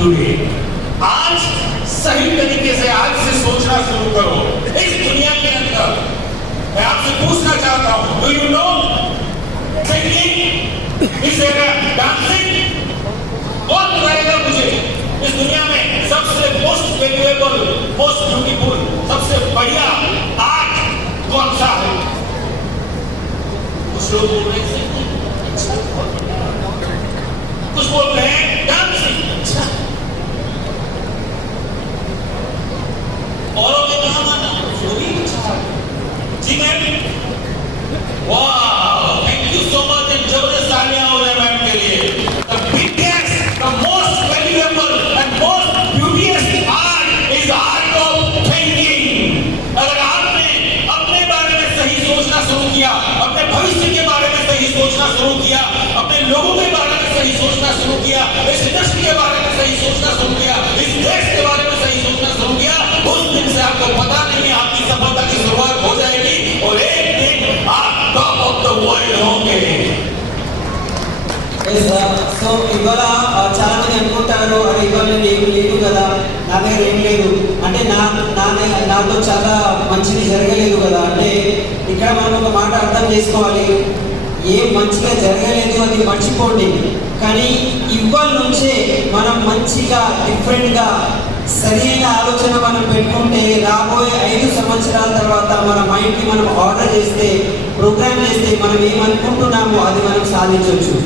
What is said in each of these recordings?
today. आज सही तरीके से आज से सोचना शुरू करो। इस दुनिया के अंदर मैं आपसे पूछना चाहता हूँ, do you know singing is dancing कौन बताएगा मुझे इस दुनिया में सबसे मोस्ट वैल्यूएबल, मोस्ट ब्यूटीफुल, सबसे बढ़िया आर्ट कौन सा है? कुछ लोग बोल रहे हैं कुछ बोल रहे हैं डांसिंग। औरों ने कहा माना वो भी अच्छा है। जी मैम, वाह, thank you so much. And जबरदस्त तालियां हो रहे हैं मैम के लिए। The biggest, the most valuable and most beautiful art is art of thinking. अगर आपने अपने बारे में सही सोचना शुरू किया, अपने भविष्य के बारे में सही सोचना शुरू किया, अपने लोगों के बारे में सही सोचना शुरू किया, इस इंडस्ट्री के बारे में सही सोचना शुरू किया, इस देश के बारे में सही सोचना शुरू किया, उस दिन से आपको पता नहीं आपकी सफलता की शुरुआत हो जाएगी और एक दिन आप टॉप ऑफ द वर्ल्ड होंगे। సో ఇవాళ చాలా మంది అనుకుంటారు, అరే ఇవాళ నేను లేదు కదా, నా దగ్గర ఏం లేదు అంటే నాతో చాలా మంచిది జరగలేదు కదా అంటే, ఇక్కడ మనం ఒక మాట అర్థం చేసుకోవాలి. ఏం మంచిగా జరగలేదు అది మర్చిపోండి, కానీ ఇవాళ నుంచే మనం మంచిగా డిఫరెంట్గా సరైన ఆలోచన మనం పెట్టుకుంటే రాబోయే 5 సంవత్సరాల తర్వాత మన మైండ్కి మనం ఆర్డర్ చేస్తే, ప్రోగ్రామ్ చేస్తే మనం ఏమనుకుంటున్నామో అది మనం సాధించవచ్చు.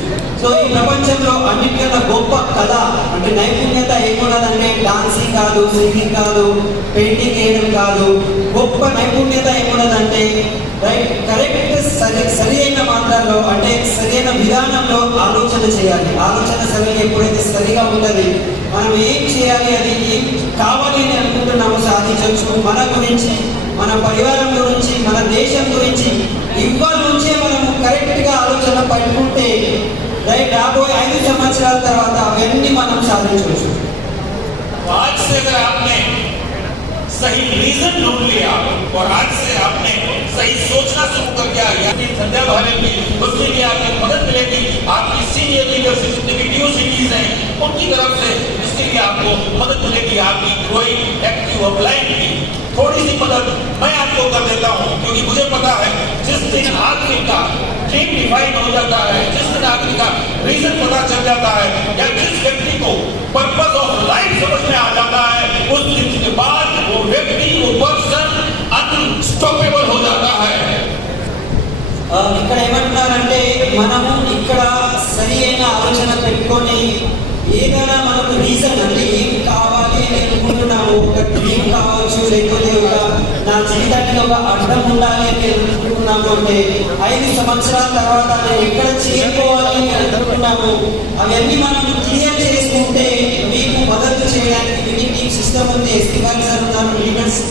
సో ఈ ప్రపంచంలో అన్నిటికన్నా గొప్ప కళ అంటే నైపుణ్యత ఏమున్నదంటే డాన్సింగ్ కాదు, సింగింగ్ కాదు, పెయింటింగ్ వేయడం కాదు. గొప్ప నైపుణ్యత ఏమున్నదంటే కరెక్ట్ సరి అయిన మాటల్లో అంటే సరైన విధానంలో ఆలోచన చేయాలి. ఆలోచన సరిగా ఎప్పుడైతే సరిగా ఉన్నది, మనం ఏం చేయాలి, అది ఏం కావాలి అని అనుకుంటున్నామో సాధించవచ్చు. మన గురించి, మన పరివారం గురించి, మన దేశం గురించి ఇవాళ నుంచే మనము కరెక్ట్గా ఆలోచన పట్టుకుంటే రాబోయే 5 సంవత్సరాల తర్వాత అవన్నీ మనం సాధించవచ్చు. आज से अगर आपने सही रीजन ढूंढ लिया और आज से आपने सही सोचना शुरू कर दिया, यानी संध्या भावेगी, उसके लिए आपको मदद मिलेगी। आपकी सीनियर लीडर्स जितने भी न्यू सिटीज हैं उनकी तरफ से इसके लिए आपको मदद मिलेगी। आपकी ग्रोइंग एक्टिव अपलाइन की थोड़ी सी मदद मैं आपको कर देता हूँ, क्योंकि मुझे पता है जिस दिन आदमी का ड्रीम डिफाइन हो जाता है, जिस दिन आदमी का रीजन पता चल जाता है, या जिस व्यक्ति को पर्पस ऑफ लाइफ समझ में आ जाता है, उस दिन के बाद वो व्यक्ति, वो पर्सन अनस्टॉपेबल हो जाता है। ఇక్కడ ఏమంటున్నారంటే మనము ఇక్కడ సరి అయిన ఆలోచన పెట్టుకొని ఏదైనా మనకు రీజన్ అంటే ఏం కావాలి అని అనుకుంటున్నాము, ఒక డ్రీమ్ కావచ్చు, లేకపోతే ఒక నా జీవితానికి ఒక అర్థం ఉండాలి అని అనుకుంటున్నాము అంటే 5 సంవత్సరాల తర్వాత నేను ఎక్కడ చేరుకోవాలి అని అనుకుంటున్నాము, అవన్నీ మనం క్లియర్ చేసుకుంటే మీకు మద్దతు చేయడానికి వినింగ్ టీమ్ సిస్టమ్ ఉంది. ఎస్పీ గారు సార్ ఉన్నారు, లీడర్స్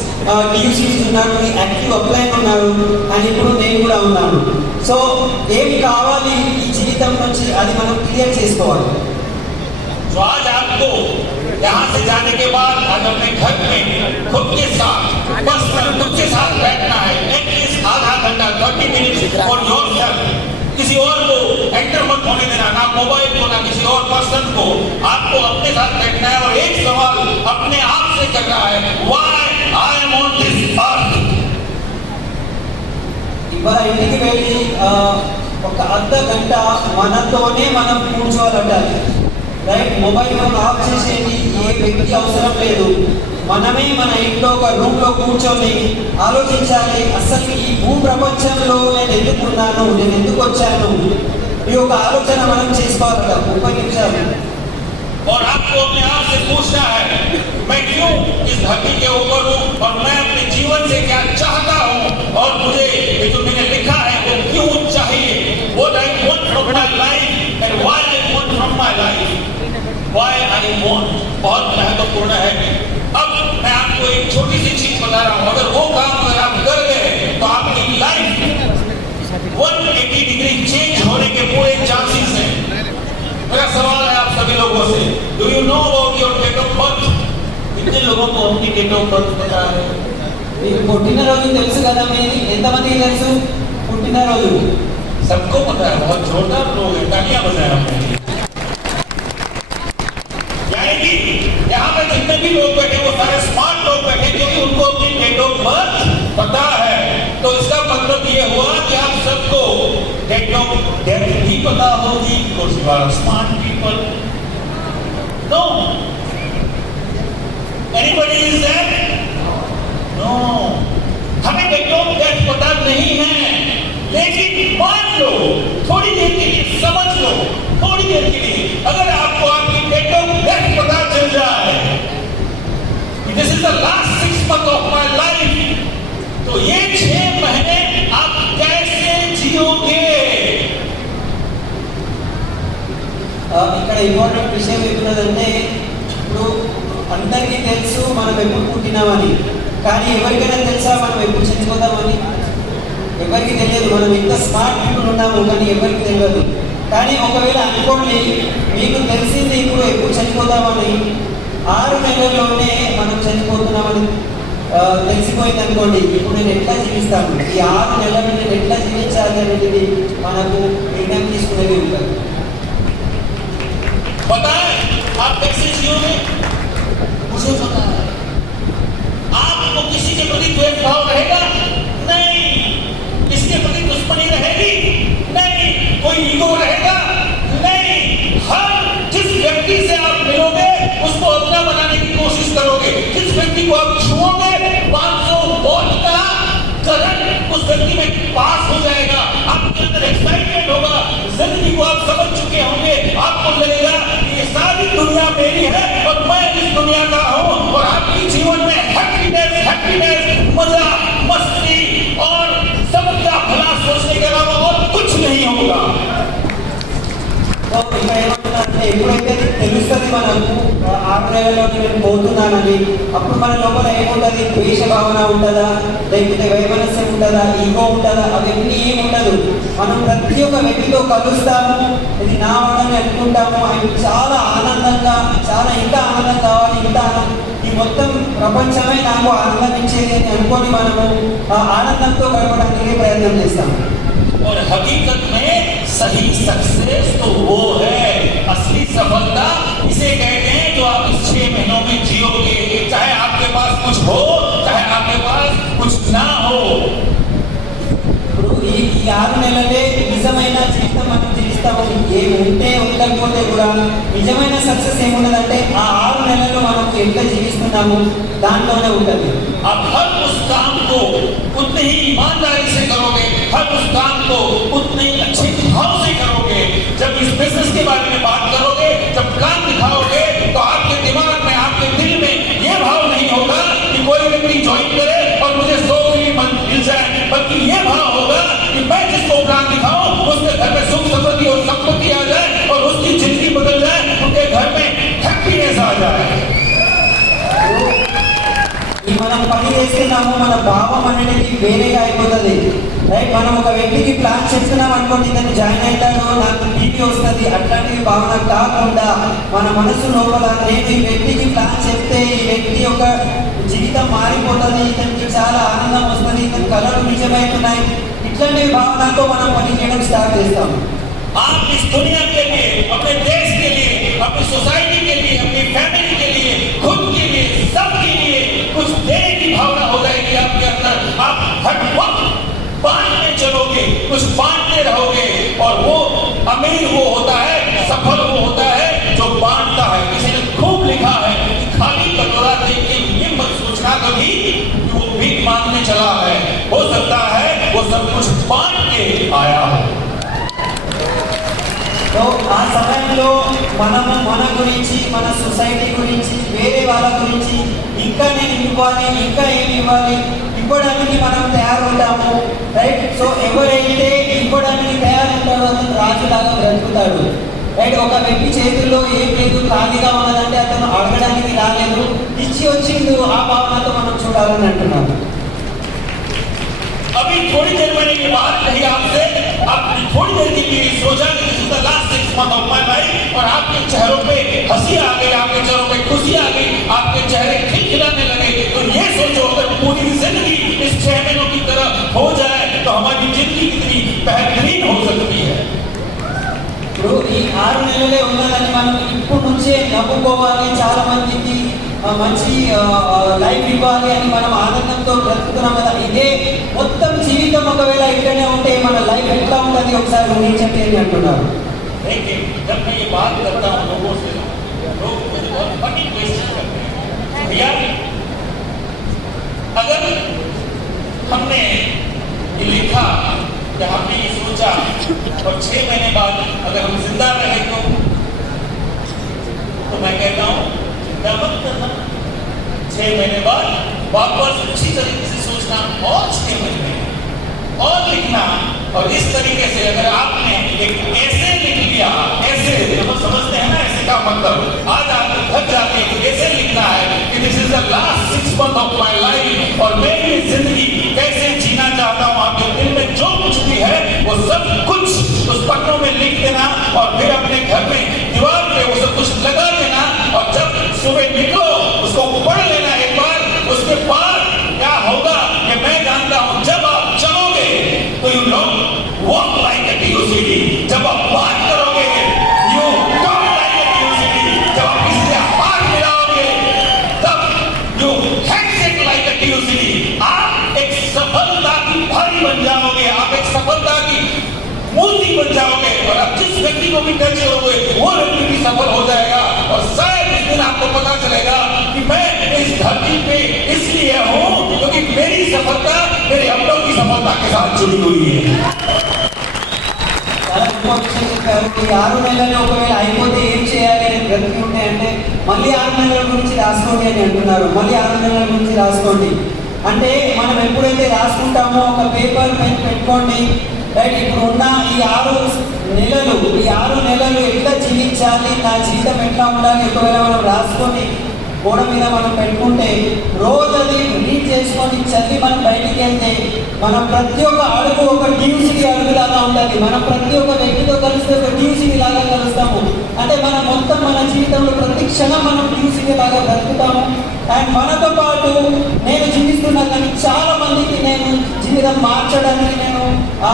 టీయూసీస్ ఉన్నారు, యాక్టివ్ అప్లైన్ ఉన్నారు, అని ఇప్పుడు నేను కూడా ఉన్నాను. సో ఏం కావాలి ఈ జీవితం నుంచి అది మనం క్లియర్ చేసుకోవాలి. तो आज आपको यहाँ से जाने के बाद आज अपने घर में खुद के साथ बस खुद के साथ बैठना है, एटलीस्ट आधा घंटा 30 मिनट और योरसेल्फ। किसी और को एंटर मत होने देना, ना मोबाइल को, ना किसी और पर्सन को। आपको अपने साथ बैठना है और एक सवाल अपने आप से करना है, why I am on this अर्थ। ఇవాళ ఇంటికి వెళ్ళి ఒక అర్ధ గంట మనతోనే మనం కూర్చోవాలంటారు. రైట్, మొబైల్ ఫోన్ ఆఫ్ చేసేది ఏ వ్యక్తి అవసరం లేదు. మనమే మన ఇంట్లో ఒక రూమ్లో కూర్చొని ఆలోచించాలి, అసలు ఈ భూ ప్రపంచంలో నేను ఎందుకు ఉన్నాను, నేను ఎందుకు వచ్చాను, ఈ ఒక ఆలోచన మనం చేసుకోవాలి 30 నిమిషాలు. और आपको अपने आप से पूछना है, मैं क्यों इस धरती के ऊपर हूँ और मैं अपने जीवन से क्या चाहता हूँ, और मुझे ये जो मैंने लिखा है वो क्यों चाहिए, what I want from my life and why I want from my life, why I want बहुत महत्वपूर्ण है। अब मैं आपको एक छोटी सी चीज बता रहा हूँ, अगर वो काम अगर आप कर गए तो आपकी लाइफ 180 डिग्री चेंज होने के पूरे चांसेस हैं। मेरा सवाल है आप सभी लोगों से, do you know about your date of birth? कितने लोगों को अपनी डेट ऑफ बर्थ पता है? మీకు పుట్టినరోజు తెలుసు కదా, మీది ఎంతమందికి తెలుసు పుట్టినరోజు? सबको पता है, बहुत जोरदार लोग हैं, तालियां बजाएं आपने। यानी कि भी लोग बैठे वो सारे स्मार्ट लोग बैठे क्योंकि उनको अपनी डेट ऑफ बर्थ पता है। तो इसका मतलब ये हुआ कि आप सबको डेट ऑफ डेथ भी पता होगी because you are smart people. No. Anybody is there? No. हमें डेट ऑफ डेथ पता नहीं है, लेकिन मान लो थोड़ी देर के लिए, समझ लो थोड़ी देर के लिए, अगर आपको आपकी डेट ऑफ डेथ पता चल जाए, this is the last 6 months of my life, तो ये 6 महीने आप कैसे जियोगे? ఇక్కడ ఇంపార్టెంట్ విషయం ఏమిటంటే ఇప్పుడు అందరికీ తెలుసు మనం ఎప్పుడు పుట్టినామని, కానీ ఎవరికైనా తెలుసా మనం ఎప్పుడు చనిపోతామని? ఎవరికి తెలియదు. మనం ఎంత స్మార్ట్ పీపుల్ ఉన్నాము కానీ ఎవరికి తెలియదు. కానీ ఒకవేళ అనుకోండి మీకు తెలిసింది ఇప్పుడు ఎప్పుడు చనిపోతామని, 6 నెలల్లోనే మనం చనిపోతున్నామని తెలిసిపోయింది అనుకోండి, ఇప్పుడు నేను ఎట్లా జీవిస్తాను, ఈ 6 నెలలు నేను ఎట్లా జీవించాలి అనేది మనకు నిర్ణయం తీసుకునేది ఉంటుంది. पता है आप कैसे जियोगे? मुझे पता है। आपको किसी के प्रति द्वेष भाव रहेगा? नहीं। किसके प्रति दुश्मनी रहेगी? नहीं। कोई ईगो रहेगा? नहीं। हर जिस व्यक्ति से आप मिलोगे उसको अपना बनाने की कोशिश करोगे। जिस व्यक्ति को आप छुओगे 500 वोल्ट का करंट उस व्यक्ति में पास हो जाएगा। आपके अंदर एक्साइटमेंट होगा, जिंदगी को आप समझ चुके होंगे, आपको लगेगा ये सारी दुनिया मेरी है और मैं इस दुनिया का हूं, और आपके जीवन में हैप्पीनेस मजा मस्ती और सबका भला सोचने के अलावा और कुछ नहीं होगा। ఎప్పుడైతే తెలుస్తుంది మనకు 6 నెలల్లోకి నేను పోతున్నానని, అప్పుడు మన లోపల ఏముంటుంది? ద్వేష భావన ఉంటుందా, లేకపోతే వైమనస్యం ఉంటుందా, ఈగో ఉంటుందా? అవన్నీ ఏముండదు. మనం ప్రతి ఒక్క వ్యక్తితో కలుస్తాము, ఇది నా వాడని అనుకుంటాము, ఆయన చాలా ఆనందంగా, చాలా ఇంకా ఆనందం కావాలి, ఇంకా ఈ మొత్తం ప్రపంచమే నాకు ఆనందం ఇచ్చేది అని అనుకొని మనము ఆ ఆనందంతో గడపడానికి ప్రయత్నం చేస్తాము. और हकीकत में सही सक्सेस तो वो है, असली सफलता इसे कहते हैं जो आप इस 6 महीनों में जियोगे, चाहे आपके पास कुछ हो चाहे आपके पास कुछ ना हो। ఈ 6 నెలలే నిజమైన జీవితం మనం జీవిస్తాము. ఏముంటే ఉండకపోతే కూడా నిజమైన సక్సెస్ ఏమున్నదంటే ఆ 6 నెలలు మనం ఎట్లా జీవిస్తున్నాము దాంట్లోనే ఉంటుంది. आप हर उस काम को उतनी ही ईमानदारी से करोगे, हर उस काम को उतने ही अच्छे भाव से करोगे। जब इस बिजनेस के बारे में बात करोगे, जब प्लान दिखाओगे, तो आपके दिमाग में, आपके दिल में ये भाव नहीं होगा कि कोई व्यक्ति ज्वाइन करे और मुझे 100 मिल जाए, बल्कि ये भाव होगा कि मैं जिसको प्लान दिखाऊं उसके घर में सुख समृद्धि और संपत्ति आ जाए और उसकी जिंदगी बदल जाए, उनके घर में हैप्पीनेस आ जाए। మనం పని చేస్తున్నాము, మన భావం అనేది వేరేగా అయిపోతుంది, రైట్? మనం ఒక వ్యక్తికి ప్లాన్ చెప్తున్నాం అనుకోండి, ఇతను జాయిన్ అవుతాడు, నాకు టీవీ వస్తుంది, అట్లాంటివి భావన కాకుండా మన మనసు లోపల నేను ఈ వ్యక్తికి ప్లాన్ చెప్తే ఈ వ్యక్తి యొక్క జీవితం మారిపోతుంది, ఇతనికి చాలా ఆనందం వస్తుంది, ఇతని కళలు నిజమవుతున్నాయి, ఇట్లాంటి భావనతో మనం పని చేయడం స్టార్ట్ చేస్తాము. आप इस दुनिया के लिए, अपने देश के लिए, अपनी सोसाइटी के लिए, अपनी फैमिली के लिए, खुद के लिए, सबके लिए कुछ देने की भावना हो जाएगी आपके अंदर। आप हर वक्त बांटने चलोगे, कुछ बांटते रहोगे, और वो अमीर वो होता है, सफल वो होता है जो बांटता है। किसी ने खूब लिखा है कि खाली कटोरा देख के ये मत सोचना कभी कि वो भीख मांगने चला है, हो सकता है वो सब कुछ बांट के आया है। సో ఆ సమయంలో మనము మన గురించి, మన సొసైటీ గురించి, వేరే వాళ్ళ గురించి ఇంకా నేను ఇవ్వాలి, ఇంకా ఏమి ఇవ్వాలి, ఇవ్వడానికి మనం తయారుంటాము, రైట్? సో ఎవరైతే ఇవ్వడానికి తయారుంటాడో అతను రాజులాగా బ్రతుకుతాడు, రైట్? ఒక వ్యక్తి చేతుల్లో ఏం లేదు, ఖాళీగా ఉన్నదంటే అతను అడగడానికి రాలేదు, ఇచ్చి వచ్చిండు, ఆ భావనతో మనం చూడాలని అంటున్నాము. अभी थोड़ी देर मैंने ये बात कही आपसे, आप थोड़ी देर के लिए सोचा कि this is the last 6 months of my life, और आपके चेहरों पे हंसी आ गई, आपके चेहरों पे खुशी आ गई, आपके चेहरे खिलखिलाने लगे। तो ये सोचो अगर पूरी जिंदगी इस 6 महीनों की तरह हो जाए तो हमारी जिंदगी कितनी बेहतरीन हो सकती है। ఇప్పుడు ఈ 6 నెలలే ఉన్నదని మనం ఇప్పుడు నుంచే నవ్వుకోవాలి. చాలా మందికి మంచి లైఫ్ ఇవ్వాలి అని మనం ఆనందంతో బ్రతుకుతున్నాం కదా. ఇదే మొత్తం జీవితం ఒకవేళ ఇట్లనే ఉంటే మన లైఫ్ ఎట్లా ఉంటుంది ఒకసారి ఊహించండి అని అంటున్నారు. देखिए जब मैं ये बात करता हूँ लोगों से, लोग मुझे बहुत फनी क्वेश्चन करते हैं, भैया अगर हमने ये लिखा या हमने ये सोचा और 6 महीने बाद अगर हम जिंदा रहे तो मैं कहता हूँ चिंता मत करना, 6 महीने बाद वापस अच्छी तरीके से सोचना और 6 महीने और लिखना. और इस तरीके से अगर आपने एक ऐसे लिख लिया, ऐसे हम समझते हैं ना ऐसे का मतलब, आज आप घर जाके ऐसे लिखना है कि this is the last 6 months of my life और मैं ये जिंदगी कैसे जीना चाहता हूँ. आपके दिल में जो कुछ भी है वो सब कुछ उस पन्नों में लिख देना और फिर अपने घर में दीवार पे वो सब कुछ लगा देना और जब सुबह निकलो उसको पढ़ लेना एक बार. उसके बाद क्या होगा कि मैं जानता हूँ जब आप चलोगे तो you know walk like a TOCD, जब आप बात करोगे you talk like a TOCD, जब आप किसी से हाथ मिलाओगे तब you handshake like a TOCD. आप एक सफलता की भारी बन जाओगे, आप एक सफलता की मूर्ति बन जाओगे और आप जिस व्यक्ति को भी टच करोगे वो व्यक्ति भी सफल हो जाएगा. और शायद इस दिन आपको पता चलेगा कि मैं इस धरती पे इसलिए हूँ क्योंकि मेरी सफलता मेरे अपनों की सफलता के साथ जुड़ी हुई है. చాలా గొప్ప విషయం చెప్పారు. ఈ 6 నెలలు ఒకవేళ అయిపోతే ఏం చేయాలి అని బ్రతికి ఉంటే అంటే మళ్ళీ 6 నెలల గురించి రాసుకోండి అని అంటున్నారు. మళ్ళీ 6 నెలల గురించి రాసుకోండి అంటే మనం ఎప్పుడైతే రాసుకుంటామో ఒక పేపర్ పెన్ పెట్టుకోండి. రైట్, ఇప్పుడు ఉన్న ఈ 6 నెలలు ఎట్లా జీవించాలి, నా జీవితం ఎట్లా ఉండాలి ఒకవేళ మనం రాసుకొని గోడ మీద మనం పెట్టుకుంటే రోజు అది రీడ్ చేసుకొని చదివి మనం బయటికి వెళ్తే మనం ప్రతి ఒక్క అడుగు ఒక టీయూసీడీ అడుగులాగా ఉంటుంది. మనం ప్రతి ఒక్క వ్యక్తితో కలిస్తే ఒక టీయూసీడీ లాగా కలుస్తాము. అంటే మనం మొత్తం మన జీవితంలో ప్రతి క్షణం మనం టీయూసీడీ లాగా బ్రతుకుతాము. అండ్ మనతో పాటు నేను జీవిస్తున్నా కానీ చాలా మందికి నేను జీవితం మార్చడానికి నేను ఆ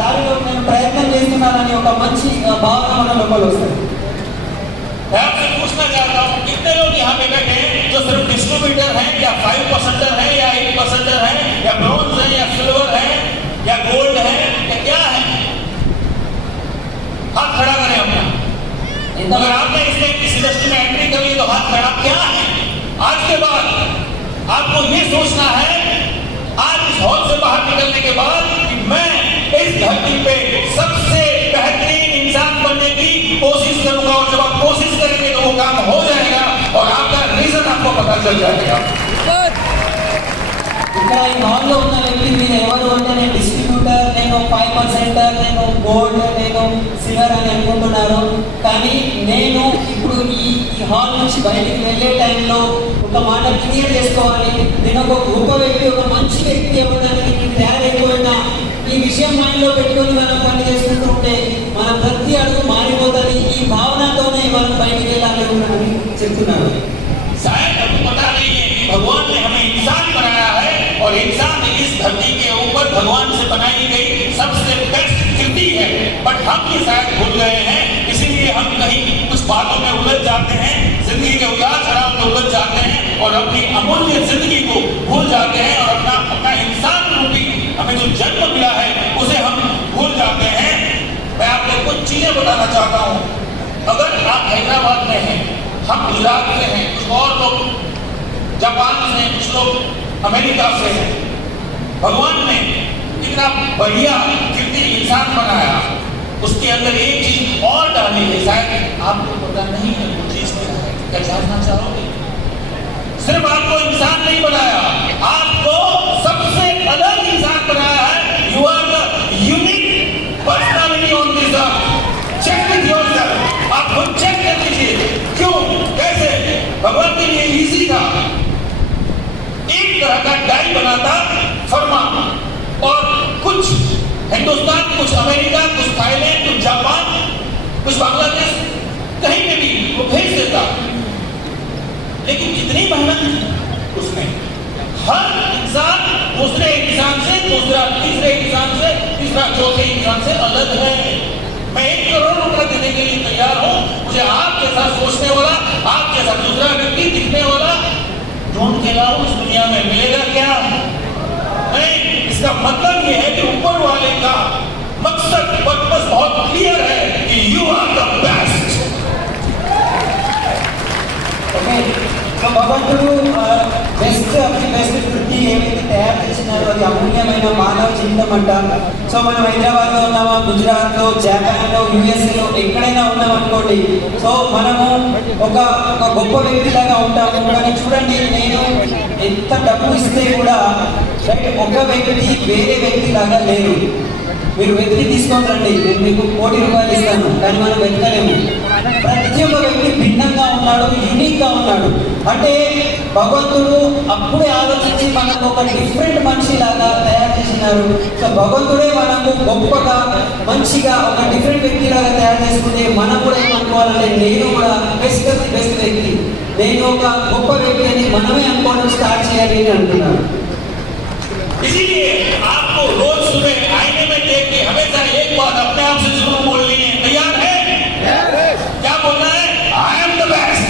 దారిలో నేను ప్రయత్నం చేస్తున్నానని ఒక మంచి భావన మన లోపల వస్తుంది. मैं आपसे पूछना चाहता हूँ कितने लोग यहाँ पे बैठे हैं जो सिर्फ डिस्ट्रीब्यूटर हैं या 5% है या 8% है या ब्रॉन्ज है या सिल्वर है या गोल्ड है या क्या है? हाथ खड़ा करें अपना. अगर आपने इसमें इस इंडस्ट्री में एंट्री कर ली तो हाथ खड़ा. क्या है आज के बाद आपको ये सोचना है आज इस हॉल से बाहर निकलने के बाद कि मैं इस धरती पे सबसे बेहतरीन इंसान बनने की कोशिश करूंगा. और जब आप कोशिश करेंगे तो वो काम हो जाएगा और आपका रीजन आपको पता चल जाएगा. ఇక్కడ ఈ హాల్లో ఉన్న వ్యక్తి మీరు ఎవరు అంటే నేను డిస్ట్రిబ్యూటర్, నేను 5%, నేను గోల్డ్, నేను సిల్వర్ అని అనుకుంటున్నారు. కానీ నేను ఇప్పుడు ఈ హాల్ నుంచి బయటికి వెళ్ళే టైంలో ఒక మాట క్లియర్ చేసుకోవాలి. నేను ఒక గొప్ప వ్యక్తి, ఒక మంచి వ్యక్తి అవ్వడానికి నేను తయారైపోయినా ఈ విషయం మైండ్లో పెట్టుకొని మనం పని చేసుకుంటూ ఉంటే మన ప్రతి అడుగు మారిపోతుంది. ఈ భావనతోనే మనం బయటికి వెళ్ళాలి అని చెప్తున్నారు. शायद आपको पता नहीं है कि भगवान ने हमें इंसान बनाया है और इंसान इस धरती के ऊपर भगवान से बनाई गई सबसे बेस्ट कृति है. बट हम ये शायद भूल गए हैं, इसीलिए हम कहीं कुछ बातों में उलझ जाते हैं, जिंदगी के उतार चढ़ाव में उलझ जाते हैं और अपनी अमूल्य जिंदगी को भूल जाते हैं और अपना इंसान रूपी हमें जो जन्म मिला है उसे हम भूल जाते हैं. मैं आपको कुछ चीजें बताना चाहता हूँ. अगर आप हैदराबाद में हैं, हम गुजरात से हैं, कुछ और लोग जापान से हैं, कुछ लोग अमेरिका से हैं. भगवान ने इतना बढ़िया कृति इंसान बनाया, उसके अंदर एक चीज और डाली है, शायद आपको पता नहीं है वो चीज क्या है. क्या जानना चाहोगे? सिर्फ आपको इंसान नहीं बनाया, आपको सबसे अलग इंसान बनाया है. You are the unique personality on this earth. Check with yourself. आप खुद चेक कर लीजिए क्यों, कैसे. भगवान के लिए इजी था. एक तरह का डाई बनाता फर्मा और कुछ हिंदुस्तान, कुछ अमेरिका, कुछ थाईलैंड, कुछ जापान, कुछ बांग्लादेश, कहीं पे भी वो भेज देता. लेकिन इतनी मेहनत उसमें हर इंसान दूसरे इंसान से, दूसरा तीसरे इंसान से, तीसरा चौथे इंसान से अलग है. मैं 1 करोड़ रुपया देने के लिए तैयार हूं. मुझे आप जैसा सोचने वाला, आप जैसा दूसरा व्यक्ति दिखने वाला, ढूंढ के लाओ इस दुनिया में, मिलेगा क्या? नहीं। इसका मतलब ये है कि ऊपर वाले का मकसद पर्पस बहुत क्लियर है कि you are the best. Okay, so భగవంతుడు బెస్ట్ వృత్తి ఏమైతే తయారు చేసినారో అది అమూల్యమైన మానవ జీవితం అంట. సో మనం హైదరాబాద్లో ఉన్నామా, గుజరాత్లో, జపాన్లో, యుఎస్ఏలో ఎక్కడైనా ఉన్నాం అనుకోండి, సో మనము ఒక గొప్ప వ్యక్తిలాగా ఉంటాము. కానీ చూడండి, నేను ఎంత డబ్బు ఇస్తే కూడా రైట్ ఒక వ్యక్తి వేరే వ్యక్తిలాగా లేరు. మీరు వెతికి తీసుకొని రండి, నేను మీకు ₹1,00,00,000 ఇస్తాను, కానీ మనం వెతకలేము. ప్రతి ఒక్క వ్యక్తి భిన్నంగా ఉన్నాడు, యూనిక్గా ఉన్నాడు. అంటే భగవంతుడు అప్పుడే ఆలోచించి మనకు ఒక డిఫరెంట్ మనిషిలాగా తయారు చేసినారు. సో భగవంతుడే మనకు గొప్పగా మంచిగా ఒక డిఫరెంట్ వ్యక్తిలాగా తయారు చేసుకుంటే మనం కూడా ఏమనుకోవాలంటే నేను కూడా బెస్ట్ వ్యక్తి, నేను ఒక గొప్ప వ్యక్తి అని మనమే అనుకోవడం స్టార్ట్ చేయాలి అని అంటున్నారు. इसीलिए आपको रोज सुबह आईने में देख के हमेशा एक बात अपने आप से जरूर बोलनी है। तैयार है? क्या बोलना है? I am the best,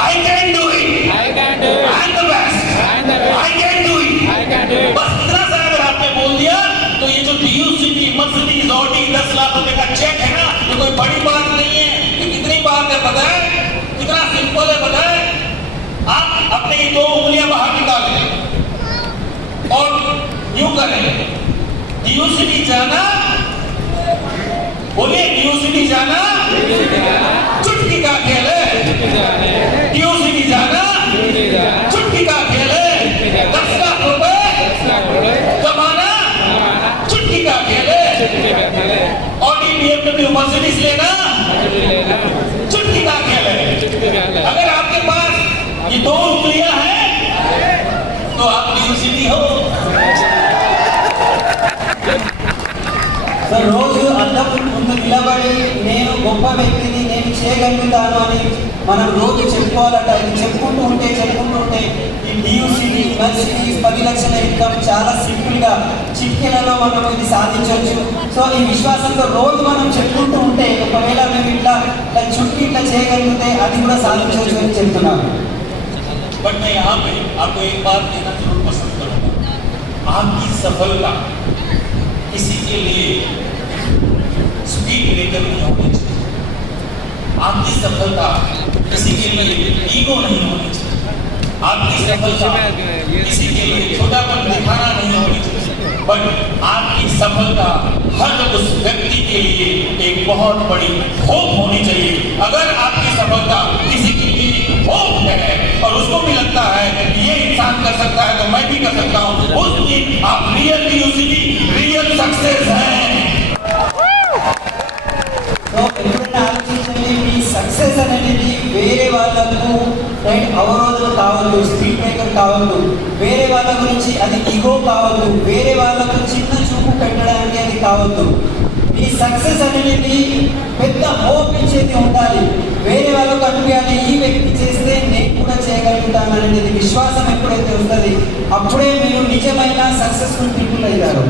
I can do it, I am the best, I can do it. बस इतना सा अगर आपने बोल दिया तो ये जो DUCD मर्सिडीज ऑडी 10 लाख रुपए का चेक है ना, ये कोई बड़ी बात नहीं है। ये कितनी बात है पता है? कितना सिंपल है पता है? आप अपने ये 2 उंगलियां बाहर निकालें और यूं करें, DUCD जाना, बोलिए DUCD जाना, चुटकी का खेल है। DUCD जाना, चुटकी का खेल है। 10 लाख रुपए कमाना, चुटकी का खेल है। ऑडी BMW मर्सिडीज लेना, चुटकी का खेल है। अगर आपके पास ये 2 उंगलियां हैं तो आप DUCD हो। సో రోజు అద్దం ముందు నిలబడి నేను గొప్ప వ్యక్తిని, నేను చేయగలుగుతాను అని మనం రోజు చెప్పుకోవాలట. ఇది చెప్పుకుంటూ ఉంటే ఈ DUCD మర్సిడీస్ 10 లక్షల ఇన్కమ్ చాలా సింపుల్గా చిటికెలలో మనం ఇది సాధించవచ్చు. సో ఈ విశ్వాసంతో రోజు మనం చెప్పుకుంటూ ఉంటే ఒకవేళ మేము ఇట్లా చుట్టూ ఇట్లా చేయగలిగితే అది కూడా సాధించవచ్చు అని చెప్తున్నాను. बट मैं यहाँ पे आपको एक बात देना जरूर पसंद करूँगा। आपकी सफलता किसी के लिए स्पीड लेकर नहीं होनी चाहिए। आपकी सफलता किसी के लिए ईगो नहीं होनी चाहिए। आपकी सफलता किसी के लिए छोटापन दिखाना नहीं होनी चाहिए। बट आपकी सफलता हर उस व्यक्ति के लिए एक बहुत बड़ी होप होनी चाहिए। अगर आपकी सफलता किसी के लिए होप है और उसको भी लगता है कि ये इंसान कर सकता है तो मैं भी कर सकता हूँ, उस दिन आप रियल DUCD, रियल सक्सेस हैं। సో ఎప్పుడైనా ఆలోచించండి, మీ సక్సెస్ అనేది వేరే వాళ్ళకు రైట్ అవరోధం కావద్దు, స్పీడ్ బ్రేకర్ కావద్దు, వేరే వాళ్ళ గురించి అది ఈగో కావద్దు, వేరే వాళ్ళకు చిన్న చూపు పెట్టడానికి అది కావద్దు. మీ సక్సెస్ అనేది పెద్ద హోప్ ఇచ్చేది ఉండాలి. వేరే వాళ్ళకు అనిపించాలి ఈ వ్యక్తి చేస్తే నేను కూడా చేయగలుగుతాను అనేది విశ్వాసం ఎప్పుడైతే వస్తుంది అప్పుడే మీరు నిజమైన సక్సెస్ఫుల్ పీపుల్ అవుతారు.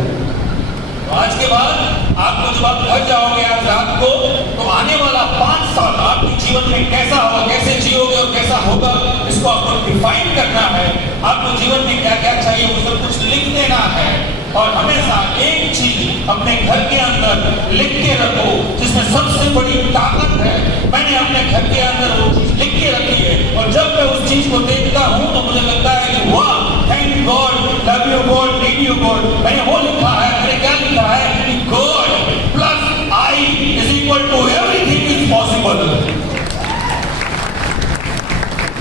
आज के बाद आपको जब आप घर जाओगे आज रात को, तो आने वाला 5 साल आपके जीवन में कैसा होगा, कैसे जियोगे और कैसा होगा, इसको आपको डिफाइन करना है। आपको जीवन में क्या क्या चाहिए वो सब कुछ लिख देना है और हमेशा एक चीज अपने घर के अंदर लिख के रखो जिसमें सबसे बड़ी ताकत है। मैंने अपने घर के अंदर वो चीज लिख के रखी है और जब मैं उस चीज को देखता हूँ तो मुझे लगता है कि वाह, thank God, love you God, need you God. मैंने वो लिखा है, मैंने क्या लिखा है कि God plus I is equal to everything is possible.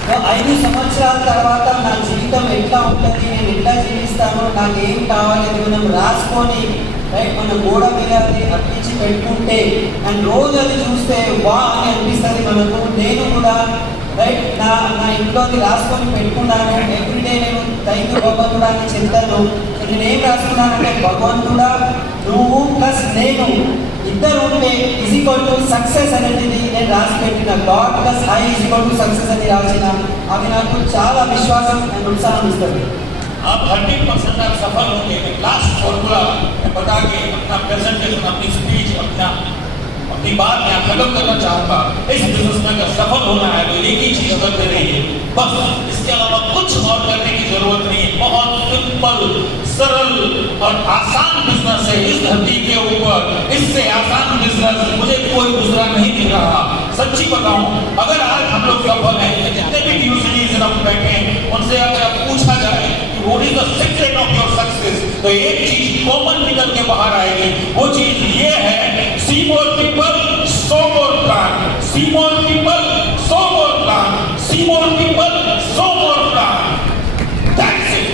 So 5 సంవత్సరాల తర్వాత నా జీవితం ఎట్లా ఉంటుంది, నేను ఎట్లా జీవిస్తాను, నాకు ఏం కావాలి అని మనం రాసుకొని రైట్ మన గోడ మీద అది అర్పించి పెట్టుకుంటే అండ్ రోజు అది చూస్తే వా అని అనిపిస్తుంది మనకు. నేను కూడా రైట్ నా ఇంట్లో అది రాసుకొని పెట్టుకున్నాను. ఎవ్రీడే నేను థ్యాంక్ యూ భగవంతుడా అని చెప్తాను. నేను ఏం రాసుకున్నానంటే భగవంతుడా నువ్వు ప్లస్ నేను ఇద్దరు ఉంటే ఈజ్ ఈక్వల్ టు సక్సెస్ అనేది నేను రాసి పెట్టిన. God plus I is equal to success అని రాసిన అది నాకు చాలా విశ్వాసం అండ్ ఉత్సాహం ఇస్తుంది. आप 100% आप सफल होंगे। लास्ट फॉर्मूला बता के अपना प्रेजेंटेशन, अपनी स्पीच, अपना अपनी बात यहाँ खत्म करना चाहूंगा। इस बिजनेस में अगर सफल होना है तो एक ही चीज करते रहिए, बस इसके अलावा कुछ और करने की जरूरत नहीं है। बहुत सिंपल, सरल और आसान बिजनेस है इस धरती के ऊपर। इससे आसान बिजनेस मुझे कोई दूसरा नहीं दिख रहा। सच्ची बताऊं, अगर आज हम लोग सफल हैं, जितने भी यूजलीज हम बैठे हैं, उनसे अगर पूछा जाए कि what is the secret of your success, तो एक चीज कॉमन निकल के बाहर आएगी। वो चीज ये है, see more people, so more plan. See more people, so more plan. See more people, so more plan. That's it.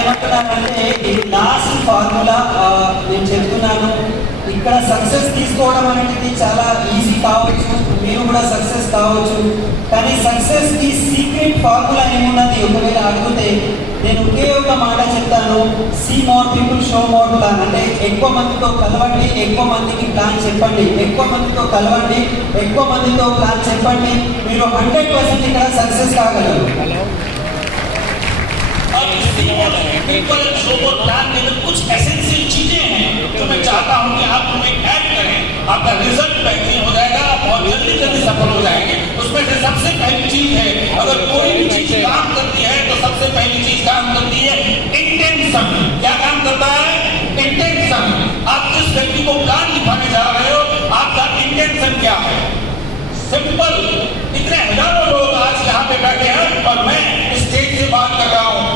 ఏమంటున్నానంటే ఇది లాస్ట్ ఫార్ములా నేను చెప్తున్నాను. ఇక్కడ సక్సెస్ తీసుకోవడం అనేది చాలా ఈజీ కావచ్చు, మీరు కూడా సక్సెస్ కావచ్చు. కానీ సక్సెస్ కి సీక్రెట్ ఫార్ములా ఏమున్నది ఒకవేళ అడిగితే నేను ఒకే ఒక మాట చెప్తాను, see more people show more plan. అంటే ఎక్కువ మందితో కలవండి, ఎక్కువ మందికి ప్లాన్ చెప్పండి. ఎక్కువ మందితో కలవండి, ఎక్కువ మందితో ప్లాన్ చెప్పండి. మీరు 100% ఇక్కడ సక్సెస్ కాగలరు. अब पीपल शो और प्लान के अंदर कुछ एसेंशियल चीजें हैं जो मैं चाहता हूं कि आप उन्हें ऐड करें। आपका रिजल्ट बेहतरीन हो जाएगा, आप बहुत जल्दी सफल हो जाएंगे। उसमें से सबसे पहली चीज है, अगर कोई भी चीज काम करती है तो सबसे पहली चीज काम करती है इंटेंशन। क्या काम करता है? इंटेंशन। आप जिस व्यक्ति को प्लान दिखाने जा रहे हो, आपका इंटेंशन क्या है? सिंपल। इतने हजारों लोग आज यहाँ पे बैठे हैं और मैं स्टेज से बात कर रहा हूँ।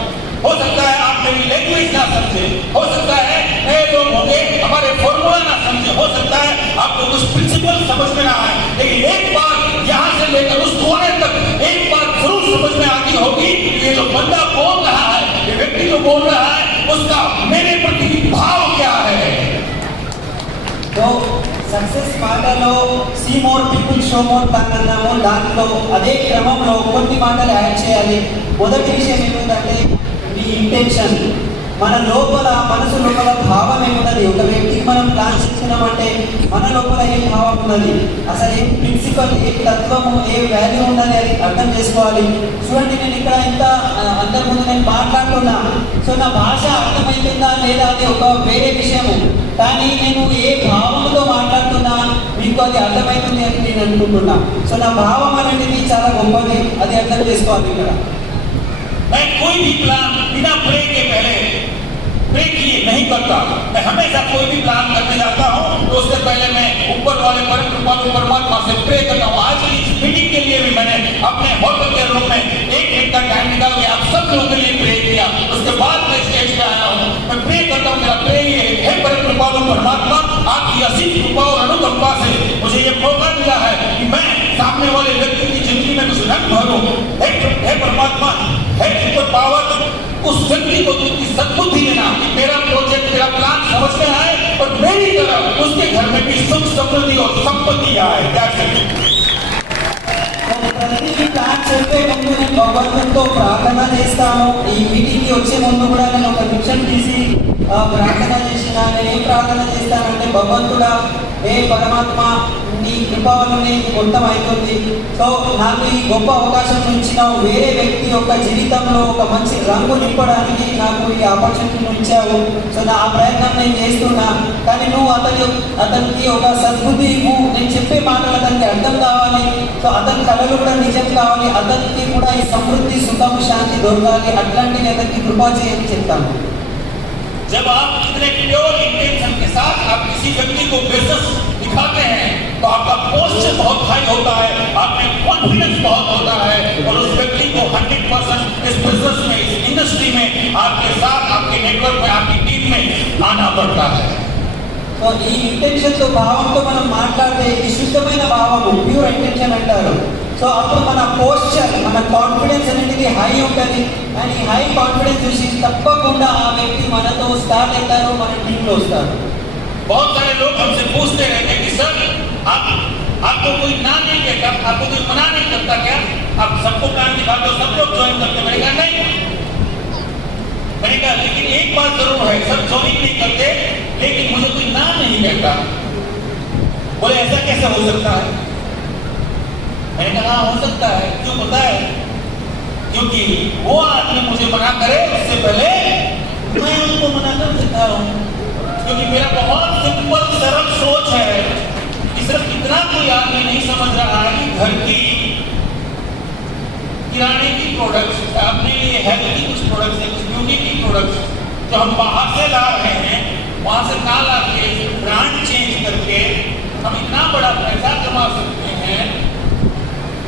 हो सकता है आप मेरी लैंग्वेज ना समझे, हो सकता है नए लोग होंगे हमारे फॉर्मूला ना समझे, हो सकता है आपको कुछ प्रिंसिपल समझ में ना आए, लेकिन एक बात यहाँ से लेकर उस कोने तक एक बात जरूर समझ में आती होगी, ये जो बंदा बोल रहा है, ये व्यक्ति जो बोल रहा है, उसका मेरे प्रति भाव क्या है। तो సక్సెస్ మాటలో see more people show more plan అన్నాము. దాంట్లో అదే క్రమంలో కొన్ని మాటలు యాడ్ చేయాలి. మొదటి విషయం ఏమిటంటే మీ ఇంటెన్షన్. మన లోపల మనసు లోపల భావం ఏమున్నది? ఒక వ్యక్తికి మనం ప్లాన్ చేస్తున్నామంటే మన లోపల ఏ భావం ఉన్నది, అసలు ఏ ప్రిన్సిపల్, ఏ తత్వము, ఏ వాల్యూ ఉన్నది అది అర్థం చేసుకోవాలి. చూడండి, నేను ఇక్కడ ఇంత అందరి ముందు నేను మాట్లాడుతున్నా, సో నా భాష అర్థమైతుందా లేదా అది ఒక వేరే విషయము. కానీ నేను ఏ భావంతో మాట్లాడుతున్నా మీకు అది అర్థమవుతుంది అని నేను అనుకుంటున్నా. సో నా భావం అనేది చాలా గొప్పది, అది అర్థం చేసుకోవాలి ఇక్కడ. मैं कोई भी प्लान बिना प्रे के पहले प्रे किए नहीं करता। मैं हमेशा कोई भी प्लान करने जाता हूँ तो उससे पहले मैं ऊपर वाले परमात्मा से प्रे करता हूँ। आज की इस मीटिंग के लिए भी मैंने अपने होटल के रूम में 1 मिनट का टाइम निकाल के आप सब लोगों के लिए प्रे किया। उसके बाद मैं स्टेज पे आया हूँ। मैं प्रे करता हूँ, मेरा प्रे ये है, परम कृपालु परमात्मा आपकी असीम कृपा और अनुकंपा से मुझे ये मौका मिला है कि मैं सामने वाले व्यक्ति की जिंदगी में कुछ रंग भरूं। हे परमात्मा, है सुपर पावर, उस व्यक्ति को तुमकी सद्बुद्धि देना, मेरा प्रोजेक्ट, मेरा प्लान समझ में आए और मेरी तरफ उसके घर में भी सुख समृद्धि और संपत्ति आए। ప్రతి ప్లాన్ చెప్పే ముందు నేను భగవంతుడితో ప్రార్థన చేస్తాను. ఈ మీటింగ్కి వచ్చే ముందు కూడా నేను ఒక నిమిషం తీసి ప్రార్థన చేసిన. నేను ఏం ప్రార్థన చేస్తానంటే, భగవంతుడా, ఏ పరమాత్మ, నీ కృప వల్లనే మొత్తం అవుతుంది. సో నాకు ఈ గొప్ప అవకాశం ఇచ్చినావు. వేరే వ్యక్తి యొక్క జీవితంలో ఒక మంచి రంగు నింపడానికి నాకు ఈ ఆపర్చునిటీ ఇచ్చావు. సో నా ఆ ప్రయత్నం నేను చేస్తున్నా. కానీ నువ్వు అతనికి ఒక సద్బుద్ధి ఇవ్వు. నేను చెప్పే మాటలు అతనికి అర్థం కావాలి. సో అతని కళలు కూడా నిజం కావాలి. అతనికి కూడా ఈ సమృద్ధి, సుఖం, శాంతి దొరకాలి. అట్లాంటివి అతనికి కృపా చేయని చెప్తాను. जब आप इतने प्योर इंटेंशन के साथ आप किसी व्यक्ति को बिजनेस दिखाते हैं तो आपका पोस्चर बहुत हाई होता है, आप में कॉन्फिडेंस बहुत होता है और उस व्यक्ति को 100% इस बिजनेस में, इस इंडस्ट्री में आपके साथ, आपके नेटवर्क में, आपकी टीम में आना पड़ता है। సో ఈ ఇంటెన్షన్తో, భావంతో మనం మాట్లాడితే ఇది శుద్ధమైన భావము, ప్యూర్ ఇంటెన్షన్ అంటారు. సో అప్పుడు మన పోస్చర్, మన కాన్ఫిడెన్స్ అనేది హై ఉంటుంది. అండ్ ఈ హై కాన్ఫిడెన్స్ చూసి తప్పకుండా ఆ వ్యక్తి మనతో స్టార్ట్ అవుతారు, మన టీంలో వస్తారు. बहुत सारे लोग हमसे पूछते रहते हैं कि सर आपको कोई ना नहीं कहता, आपको कोई मना नहीं करता क्या? आप सबको प्लान दिखाते हो, सब लोग ज्वाइन करते? मैंने कहा नहीं। मैंने कहा लेकिन एक बात जरूर है, सब ज्वाइन नहीं करते लेकिन मुझे कोई ना नहीं कहता। बोले ऐसा कैसे हो सकता है? मैंने कहा हाँ हो सकता है। क्यों पता है? क्योंकि वो आदमी मुझे मना करे उससे पहले मैं उनको मना कर देता हूँ। क्योंकि मेरा बहुत सिंपल सरल सोच है कि सिर्फ इतना कोई आदमी नहीं समझ रहा है कि घर की किराने की प्रोडक्ट्स, अपने लिए हेल्थ की कुछ प्रोडक्ट्स हैं, कुछ ब्यूटी की प्रोडक्ट्स जो हम बाहर से ला रहे हैं, वहां से ना ला के ब्रांड चेंज करके हम इतना बड़ा पैसा कमा सकते हैं,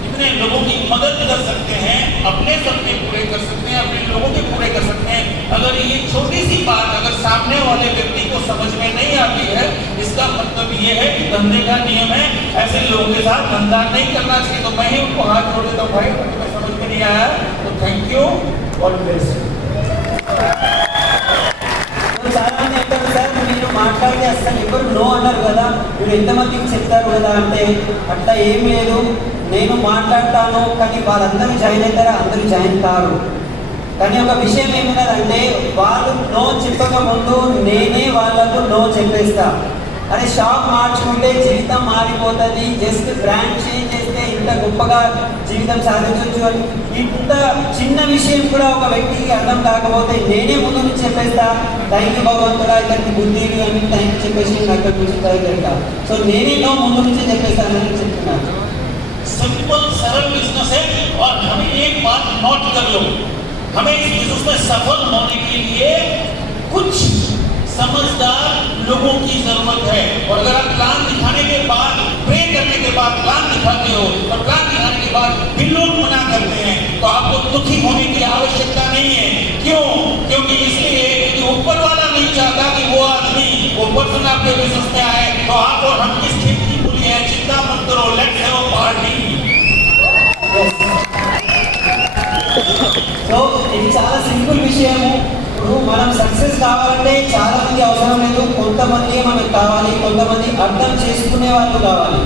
इतने लोगों की मदद कर सकते हैं, अपने सपने पूरे कर सकते हैं, अपने लोगों के पूरे कर सकते हैं। अगर ये छोटी सी बात अगर सामने वाले व्यक्ति को समझ में नहीं आती है, इसका मतलब ये है कि धंधे का नियम है ऐसे लोगों के साथ धंधा नहीं करना चाहिए। तो मैं ही उनको हाथ जोड़ देता हूँ, भाई तुम्हें समझ में नहीं आया तो थैंक यू और बेस्ट। చాలా మంది అంటారు సార్ మీరు మాట్లాడితే అసలు ఎవరు నో అన్నారు కదా, మీరు ఎంతమందికి చెప్తారు కదా అంటే అట్లా ఏం లేదు, నేను మాట్లాడతాను కానీ వాళ్ళందరూ జాయిన్ అవుతారా, అందరూ జాయిన్ కారు. కానీ ఒక విషయం ఏమున్నదంటే వాళ్ళు నో చెప్పక ముందు నేనే వాళ్ళకు నో చెప్పేస్తా. అరే షాప్ మార్చుకుంటే జీవితం మారిపోతుంది, జస్ట్ బ్రాండ్ చేంజ్ చేస్తే ఇంత గొప్పగా జీవితం సాధించవచ్చు అని ఇంత చిన్న విషయం కూడా ఒక వ్యక్తికి అర్థం కాకపోతే నేనే ముందు నుంచి చెప్పేస్తా, థ్యాంక్ యూ భగవంతుడా ఇతనికి బుద్ధి అని థ్యాంక్ యూ చెప్పేసి నేను అక్కడ నుంచి తగ్గ. సో నేనే నో ముందు నుంచి చెప్పేస్తానని చెప్తున్నాను. सिंपल सरल बिजनेस है और हमें एक बात नोट कर लो, हमें इस बिजनेस में सफल होने के लिए कुछ समझदार लोगों की जरूरत है। और अगर आप प्लान दिखाने के बाद, प्रे करने के बाद प्लान दिखाते हो और प्लान दिखाने के बाद भी लोग मना करते हैं तो आपको दुखी होने की आवश्यकता नहीं है। क्यों? क्योंकि इसलिए कि ऊपर वाला नहीं चाहता कि वो आदमी वो पर्सन आपके बिजनेस में आए तो आप और हम किस खेत की पूरी है, चिंता मत करो, let's have a party. So ఇది చాలా సింపుల్ విషయము. ఇప్పుడు మనం సక్సెస్ కావాలంటే చాలా మంది అవసరం లేదు, కొంతమంది మనకు కావాలి, కొంతమంది అర్థం చేసుకునే వాళ్ళు కావాలి.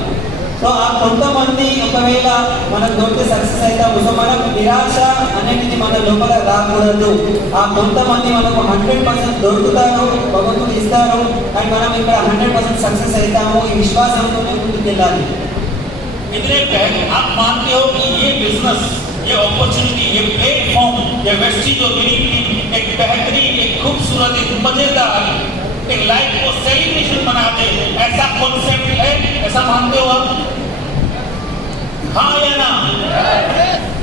సో ఆ కొంతమంది ఒకవేళ మనకు దొరికితే సక్సెస్ అవుతాము. సో మనం నిరాశ అనేది మన లోపల రాకూడదు. ఆ కొంతమంది మనకు 100% దొరుకుతారు, భగవంతుడు ఇస్తారు, అండ్ మనం ఇక్కడ 100% సక్సెస్ అవుతాము. ఈ విశ్వాసంతోనే ముందుకు వెళ్ళాలి. इतने आप मानते हो कि ये बिजनेस, ये अपॉर्चुनिटी, ये प्लेटफॉर्म, ये वेस्टीज और विनिंग एक बेहतरीन, एक खूबसूरत, एक मजेदार, एक लाइफ को सेलिब्रेशन बनाते ऐसा कॉन्सेप्ट है, ऐसा मानते हो आप? हाँ या ना?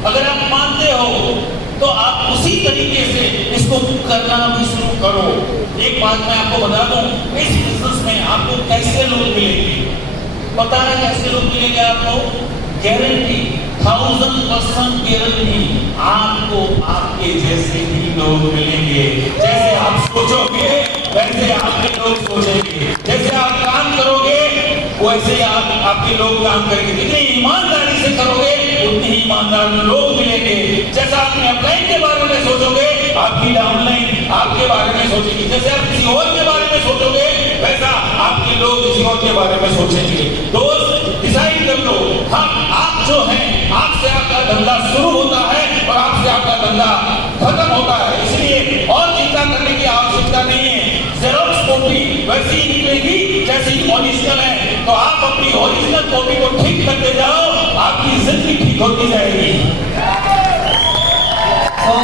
अगर आप मानते हो तो आप उसी तरीके से इसको करना भी शुरू करो। एक बात मैं आपको बता दूं, इस बिजनेस में आपको कैसे लोग मिलेंगे, पता है कैसे लोग मिलेंगे आपको? गारंटी, 1000% गारंटी, आपको आपके जैसे ही लोग मिलेंगे। जैसे आप सोचोगे वैसे आपके लोग सोचेंगे, जैसे आप काम करोगे वैसे आप आपके लोग काम करेंगे। जितनी ईमानदारी से करोगे उतनी ही ईमानदार लोग मिलेंगे। जैसा आपने अपलाइन के बारे में सोचोगे आपकी डाउनलाइन आपके बारे में सोचेगी, जैसे आप किसी और के बारे में सोचोगे वैसा आपके लोग किसी और के बारे में सोचेंगे। दोस्त डिसाइड कर लो, हम आप जो हैं आपसे आपका धंधा शुरू होता है और आपसे आपका धंधा खत्म होता है, इसलिए और चिंता करने की आवश्यकता नहीं है। जेरोक्स कॉपी वैसी ही निकलेगी जैसी ओरिजिनल है, तो आप अपनी ओरिजिनल कॉपी को ठीक करते जाओ, आपकी जिंदगी ठीक होती जाएगी। సో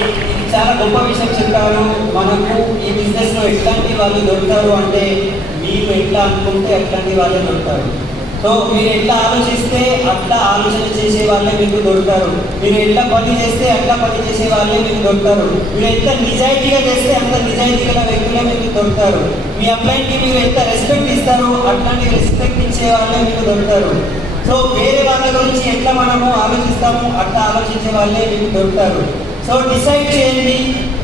ఇది చాలా గొప్ప విషయం చెప్పారు. మనకు ఈ బిజినెస్లో ఎట్లాంటి వాళ్ళు దొరుకుతారు అంటే మీరు ఎట్లా అనుకుంటే అట్లాంటి వాళ్ళే దొరుకుతారు. సో మీరు ఎట్లా ఆలోచిస్తే అట్లా ఆలోచన చేసే వాళ్ళే మీకు దొరుకుతారు. మీరు ఎట్లా పని చేస్తే అట్లా పని చేసే వాళ్ళే మీకు దొరుకుతారు. మీరు ఎంత నిజాయితీగా చేస్తే అంత నిజాయితీగా వ్యక్తులే మీకు దొరుకుతారు. మీ అప్లైన్కి మీరు ఎంత రెస్పెక్ట్ ఇస్తారో అట్లాంటి రెస్పెక్ట్ ఇచ్చే వాళ్ళే మీకు దొరుకుతారు. సో వేరే వాళ్ళ గురించి ఎట్లా మనము ఆలోచిస్తాము అట్లా ఆలోచించే వాళ్ళే మీకు దొరుకుతారు. సో డిసైడ్ చేయండి,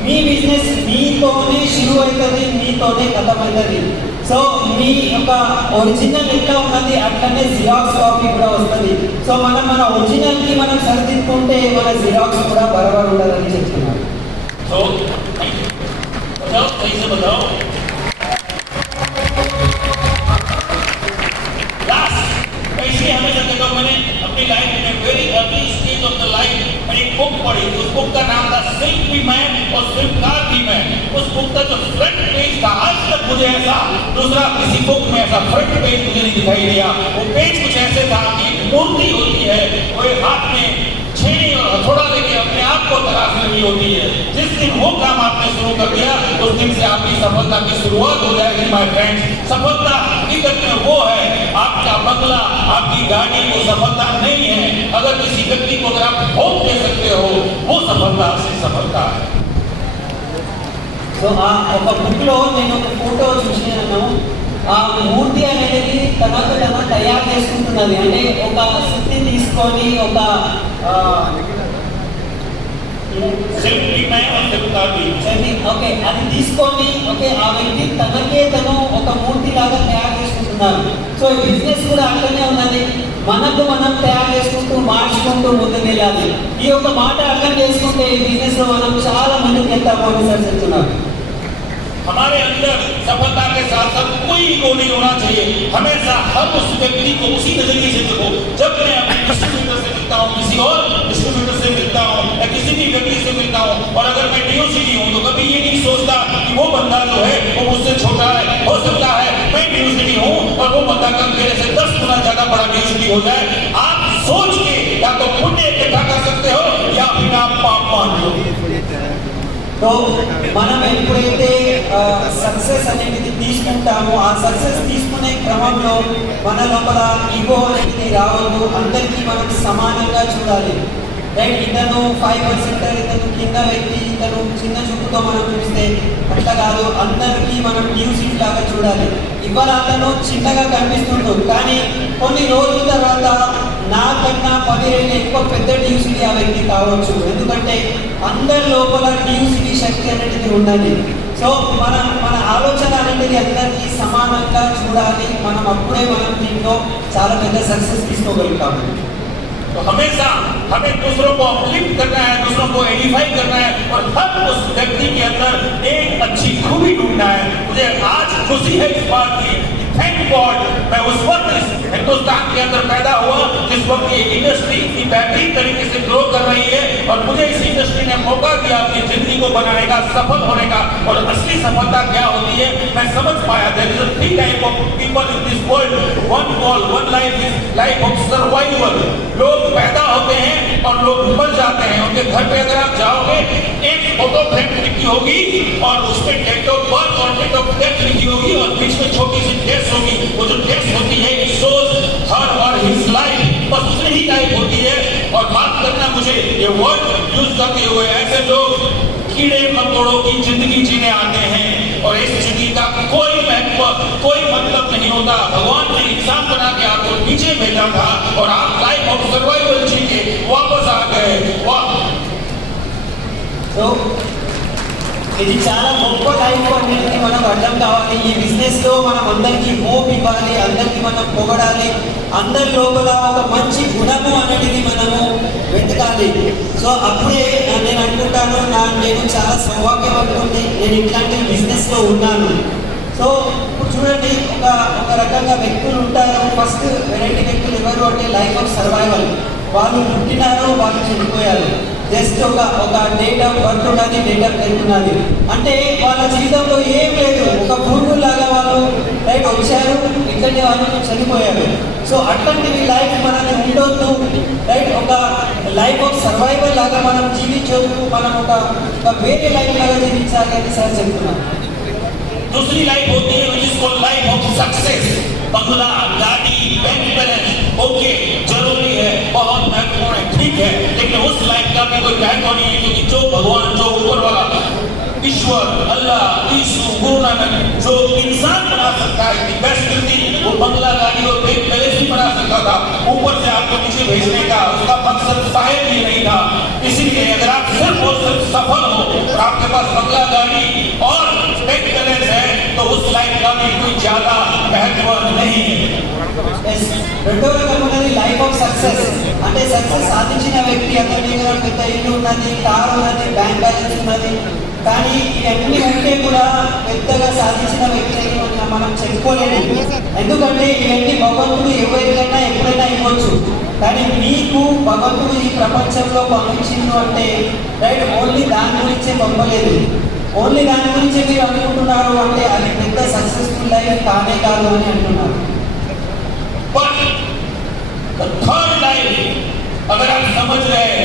మీ బిజినెస్ మీతోనే షురూ అవుతుంది, మీతోనే ఖతం అవుతుంది. సో మీ యొక్క ఒరిజినల్ ఎట్లా ఉన్నది అట్లనే జిరాక్స్ కాపీ కూడా వస్తుంది. సో మనం మన ఒరిజినల్కి మనం సరిదిద్దుకుంటే మన జిరాక్స్ కూడా బరాబర్ ఉండాలని చెప్తున్నారు. तो बताओ, सही से बताओ। इसलिए हमेशा कहता हूँ, मैंने अपनी लाइफ में very early stage of the life मैंने एक बुक पढ़ी, उस बुक का नाम था सिल्क भी मैन और शिल्पकार भी मैन। उस बुक का जो फ्रंट पेज था आज तक मुझे ऐसा दूसरा किसी बुक में ऐसा फ्रंट पेज मुझे नहीं दिखाई दिया। वो पेज कुछ ऐसे था कि मूर्ति होती है, वो एक हाथ में छेनी और हथौड़ा लेके अपने आप आपको तलाश करनी होती है। जिस दिन वो काम आपने शुरू कर दिया उस दिन से आपकी सफलता की शुरुआत हो जाएगी माय फ्रेंड्स। सफलता हकीकत में वो है, आपका बंगला, आपकी गाड़ी वो सफलता नहीं है। अगर किसी व्यक्ति को अगर आप भोग दे सकते हो वो सफलता असली सफलता है। సో ఒక బుక్ లో నేను ఒక ఫోటో చూసినాను. ఆ మూర్తి అనేది తనకు తన తయారు చేసుకుంటున్నది. అంటే ఒక శక్తి తీసుకొని ఒక ఓకే అది తీసుకొని ఓకే ఆ వ్యక్తి తనకే తను ఒక మూర్తి లాగా తయారు చేసుకుంటున్నారు. సో ఈ బిజినెస్ కూడా అట్లనే ఉన్నది. మనకు మనం తయారు చేసుకుంటూ మార్చుకుంటూ ముందుకు వెళ్ళాలి. ఈ యొక్క మాట అర్థం చేసుకుంటే ఈ బిజినెస్ లో మనం చాలా ముందుకు వెళ్తాము అని సార్ చెప్తున్నారు. हमारे अंदर सफलता के साथ साथ कोई ईगो नहीं होना चाहिए। हमेशा हर उस व्यक्ति को उसी नजरिए से देखो। जब मैं अपने डिस्ट्रीब्यूटर से मिलता हूँ, किसी और डिस्ट्रीब्यूटर से मिलता हूँ या किसी भी व्यक्ति से मिलता हूँ, और अगर मैं DOCD हूँ तो कभी ये नहीं सोचता कि वो बंदा जो है वो मुझसे छोटा है। हो सकता है मैं DOCD हूँ और वो बंदा कल मेरे से 10 गुना ज्यादा बड़ा DOCD हो जाए। आप सोच के या तो पुण्य इकट्ठा कर सकते हो या फिर आप पाप मान लो। तो మనం ఎప్పుడైతే సక్సెస్ అనేది తీసుకుంటామో ఆ సక్సెస్ తీసుకునే క్రమంలో మన లోపల ఈగో అనేది రావద్దు. అందరికీ మనం సమానంగా చూడాలి. రైట్, ఇతను 5% ఇతను కింద వ్యక్తి, ఇతను చిన్న చూపుతో మనం చూస్తే అట్లా కాదు. అందరికీ మనం మ్యూజిక్ లాగా చూడాలి. ఇవాళ అతను చిన్నగా కనిపిస్తుంటాడు కానీ కొన్ని రోజుల తర్వాత నాకన్నా 10 రెట్లు ఎక్కువ పెద్ద DOCD ఆ వ్యక్తి కావచ్చు. ఎందుకంటే అందరి లోపల DOCD శక్తి అనేది ఉన్నది. సో మన ఆలోచన అనేది అందరికీ సమానంగా చూడాలి. మనం అప్పుడే మనం దీంట్లో చాలా పెద్ద సక్సెస్ తీసుకోగలుగుతాము. तो हमेशा हमें दूसरों को अपलिफ्ट करना है, दूसरों को एडिफाई करना है और हर उस व्यक्ति के अंदर एक अच्छी खूबी ढूंढना है। मुझे आज खुशी है इस बात की, थैंक गॉड मैं उस वक्त इस हिंदुस्तान के अंदर पैदा हुआ जिस वक्त ये इंडस्ट्री इतनी बेहतरीन तरीके से ग्रो कर रही है और मुझे इस इंडस्ट्री ने मौका दिया अपनी जिंदगी को बनाने का, सफल होने का। और असली सफलता क्या होती है मैं समझ पाया। There is 3 type of people in this world. One life is life of survival. लोग पैदा होते हैं और लोग मर जाते हैं। उनके घर पे अगर आप जाओगे एक फोटो फ्रेम लिखी होगी और उसमें डेट ऑफ बर्थ और डेट ऑफ डेथ लिखी होगी और बीच में छोटी सी डेट होगी। वो जो डेट होती है इट शोज हर और हिज लाइफ, बस उतनी ही लाइफ होती है। और बात करना मुझे ये वर्ड यूज करते हुए ऐसे लोग कीड़े मकोड़ों की जिंदगी जीने आते हैं और इस जिंदगी का कोई महत्व कोई मतलब नहीं होता। भगवान ने इंसान बना के आपको नीचे भेजा था और आप लाइफ ऑफ सर्वाइवल जी के वापस आ गए। वाह, సో ఇది చాలా గొప్ప లైఫ్ అనేది మనకు అర్థం కావాలి. ఈ బిజినెస్ లో మనం అందరికీ హోప్ ఇవ్వాలి, అందరికీ మనం పొగడాలి, అందరి లోపల ఒక మంచి గుణము అనేది మనము వెతకాలి. సో అప్పుడే నేను అనుకుంటాను నేను చాలా సౌభాగ్యవంతుడిని, నేను ఇట్లాంటి బిజినెస్ లో ఉన్నాను. సో ఇప్పుడు చూడండి ఒక రకంగా వ్యక్తులు ఉంటారు. ఫస్ట్ వెరైటీ వ్యక్తులు ఎవరు అంటే లైఫ్ ఆఫ్ సర్వైవల్. వాళ్ళు పుట్టినారు, వాళ్ళు చనిపోయారు. జస్ట్ ఒక డేట్ ఆఫ్ బర్త్ ఉన్నది, డేట్ ఆఫ్ డెత్ ఉన్నది. అంటే వాళ్ళ జీవితంలో ఏం లేదు, ఒక పురుగులాగా వాళ్ళు రైట్ వచ్చారు, ఇక్కడే వాళ్ళు చనిపోయారు. సో అట్లాంటివి లైఫ్ మనకి ఉండొద్దు. రైట్, ఒక లైఫ్ ఆఫ్ సర్వైవల్ లాగా మనం జీవించొద్దు. మనం ఒక వేరే లైఫ్ లాగా జీవించాలి అని సార్ చెప్తున్నాను. दूसरी लाइफ होती है जिसको लाइफ ऑफ सक्सेस। बंगला, गाड़ी, बैंक बैलेंस ओके जरूरी है, बहुत महत्वपूर्ण है, ठीक है, लेकिन उस लाइफ का भी कोई महत्व नहीं है क्योंकि जो भगवान, जो ऊपर वाला ईश्वर, अल्लाह, यीशु, गुरु नानक जो इंसान बना सकता है इतनी बेस्ट जिंदगी, वो बंगला, गाड़ी और बैंक बैलेंस भी बना सकता था। ऊपर से आपको नीचे भेजने का उसका मकसद शायद ये नहीं था। इसीलिए अगर आप सिर्फ और सिर्फ सफल हो और आपके पास बंगला, गाड़ी और बैंक बैलेंस है तो उस लाइफ का भी कोई ज्यादा महत्व नहीं है। రెండో రకం ఉన్నది లైఫ్ ఆఫ్ సక్సెస్. అంటే సక్సెస్ సాధించిన వ్యక్తి, అతని దగ్గర పెద్ద ఇల్లు ఉన్నది, కారు ఉన్నది, బ్యాంక్ బ్యాలెన్స్ ఉన్నది, కానీ ఇవన్నీ ఉంటే కూడా పెద్దగా సాధించిన వ్యక్తి అని మనం చెప్పుకోలేము. ఎందుకంటే ఇవన్నీ భగవంతుడు ఎవరికైనా ఎప్పుడైనా ఇవ్వచ్చు. కానీ మీకు భగవంతుడు ఈ ప్రపంచంలో పంపించిండు అంటే రైట్ ఓన్లీ దాని గురించే పంపలేదు. ఓన్లీ దాని గురించి మీరు అనుకుంటున్నారు అంటే అది పెద్ద సక్సెస్ఫుల్ లైఫ్ కానే కాదు అని అంటున్నారు. But the third life अगर आप समझ रहे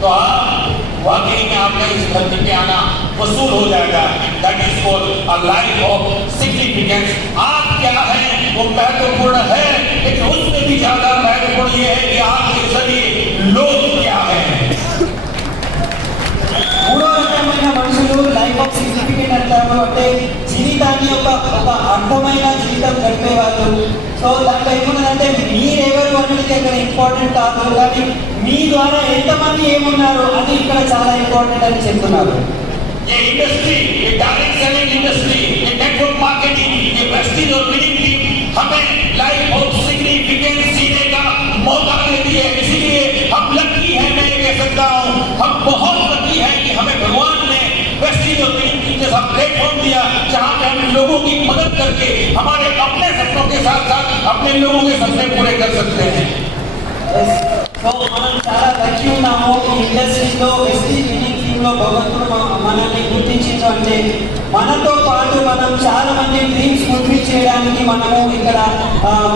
तो आप वाकई में आपका इस धरती पे आना वसूल हो जाएगा। That is called a life of significance. आप क्या है वो महत्वपूर्ण है, लेकिन उससे भी ज्यादा महत्वपूर्ण ये है कि आपके जरिए लोग क्या है। మూడో రకమైన మనుషులు లైఫ్ ఆఫ్ సిగ్నిఫికెంట్ అంటారు, అంటే జీవితాన్ని ఒక అర్థమైన జీవితం గడిపేవాళ్ళు. సో దాంట్లో ఏమున్నదంటే మీరెవరు అనేది అక్కడ ఇంపార్టెంట్ కాదు, కానీ మీ ద్వారా ఎంతమంది ఏమున్నారు అది ఇక్కడ చాలా ఇంపార్టెంట్ అని చెప్తున్నారు. ये इंडस्ट्री, ये डायरेक्ट सेलिंग इंडस्ट्री, ये नेटवर्क मार्केटिंग, ये प्रेस्टीज और विनिंग टीम हमें लाइफ ऑफ सिग्निफिकेंस जीने का मौका देती है। इसीलिए हम लकी हैं, मैं ये कह सकता हूँ, हम बहुत लकी हैं कि हमें भगवान ने प्रेस्टीज और विनिंग टीम जैसा प्लेटफॉर्म दिया, जहाँ पे हम लोगों की मदद करके हमारे अपने सपनों के साथ साथ अपने लोगों के सपने पूरे कर सकते हैं। సో మనం చాలా లక్కీ ఉన్నాము. ఈ ఇండస్ట్రీలో వెస్టీ విన్నింగ్ టీంలో భగవంతుడు మనల్ని గుర్తించిండు. అంటే మనతో పాటు మనం చాలా మంది డ్రీమ్స్ ఫుల్ఫిల్ చేయడానికి మనము ఇక్కడ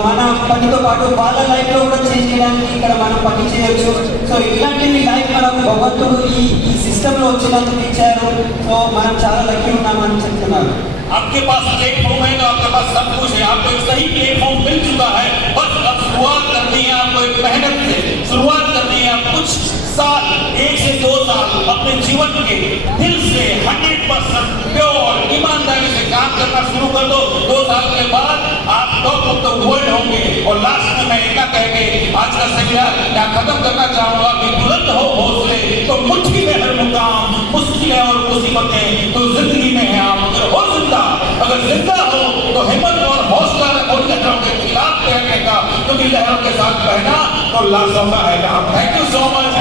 మన పనితో పాటు వాళ్ళ లైఫ్లో కూడా చేంజ్ చేయడానికి ఇక్కడ మనం పని చేయొచ్చు. సో ఇలాంటి లైఫ్ మనకు భగవంతుడు ఈ సిస్టంలో వచ్చినందుకు ఇచ్చారు. సో మనం చాలా లక్కీ ఉన్నామని చెప్తున్నారు. आपके पास प्लेटफॉर्म है तो आपके पास सब कुछ है, आपको एक सही प्लेटफॉर्म मिल चुका है, बस अब शुरुआत करनी है, आपको एक मेहनत से शुरुआत करनी है। आप कुछ साल, 1 से 2 साल अपने जीवन के दिल से 100% प्योर ईमानदारी से काम करना शुरू कर दो। 2 साल के बाद आप टॉप ऑफ द वर्ल्ड होंगे। और लास्ट में मैं इतना कह के आज का सेमिनार यहाँ खत्म करना चाहूंगा कि बुलंद हो हौसले तो मुट्ठी में हर मुकाम, मुश्किलें और मुसीबतें तो जिंदगी में है आप अगर हो जिंदा, अगर जिंदा हो तो हिम्मत और हौसला रखो लहरों के खिलाफ तैरने का, क्योंकि लहरों के साथ बहना तो लाशों का है। Thank you so much.